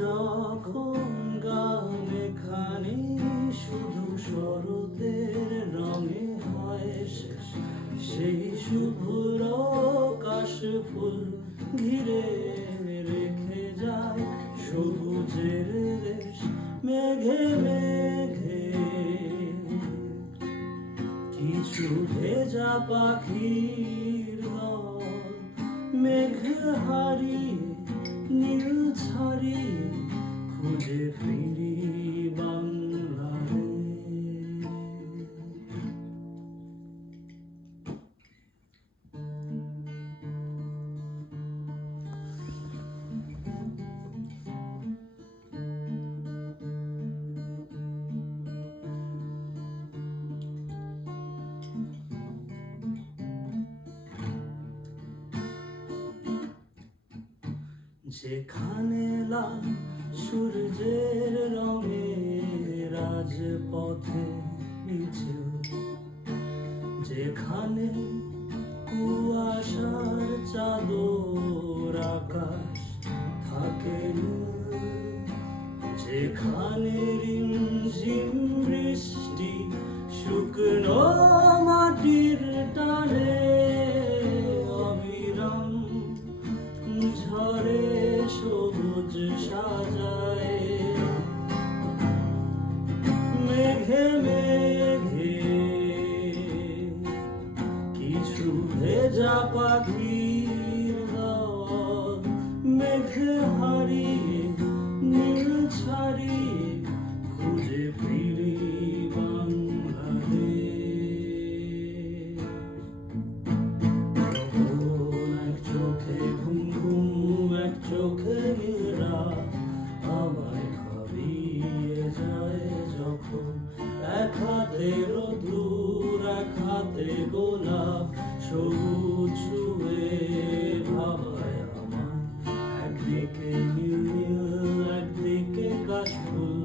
যখন গানে খানি শুধু শরতের রঙে হয় শেষ, সেই শুভ্র কাশ ফুল ঘিরে রেখে যায় সবুজের রেশ মেঘে মেঘে। কিছু ভেজা পাখির দল মেঘ হারিয়ে নীল ছাড়িয়ে খুঁজে ফিরি বাংলাদেশ। যেখানে লাল সূর্যের রঙে রাজপথে মিছিল, যেখানে কুয়াশার চাদর আকাশ থাকে নীল, যেখানে রিমঝিম বৃষ্টি শুকনো মাটির টানে অবিরাম ঝরে সবুজ সাজায় মেঘে মেঘে। কিছু ভেজা পাখির দল মেঘ হারিয়ে নীল ছাড়িয়ে খুঁজে ফিরি বাংলাদেশ। তখন এক চোখে ঘুম ঘুম এক চোখে নীরা আমায় ভাবিয়ে যায় যখন এক হাতে রোদ্দুর এক হাতে গোলাপ সবুজ ছুঁয়ে ভাবায় আমায়। একদিকে নীল নীল একদিকে কাশফুল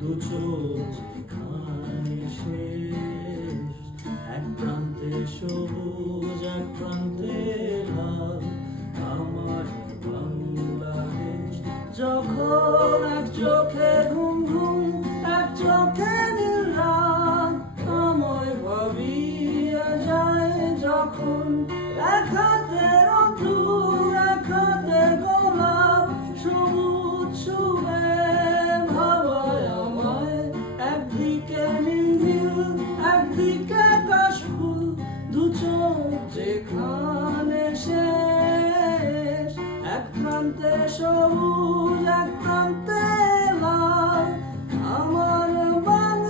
দু চোখ যেখানে শেষ, এক প্রান্তে সবুজ এক প্রান্তে লাল আমার বাংলাদেশ। যখন এক চোখে ঘুম ঘুম এক চোখে নীল রাত আমায় ভাবিয়ে যায় যখন এক হাতে রোদ্দুর এক হাতে গোলাপ সবুজ ছুঁয়ে ভাবায় আমায়। একদিকে নীল নীল একদিকে কাশফুল দু চোখ যেখানে শেষ, এক প্রান্তে সবুজ এক প্রান্তে লাল আমার বাংলাদেশ।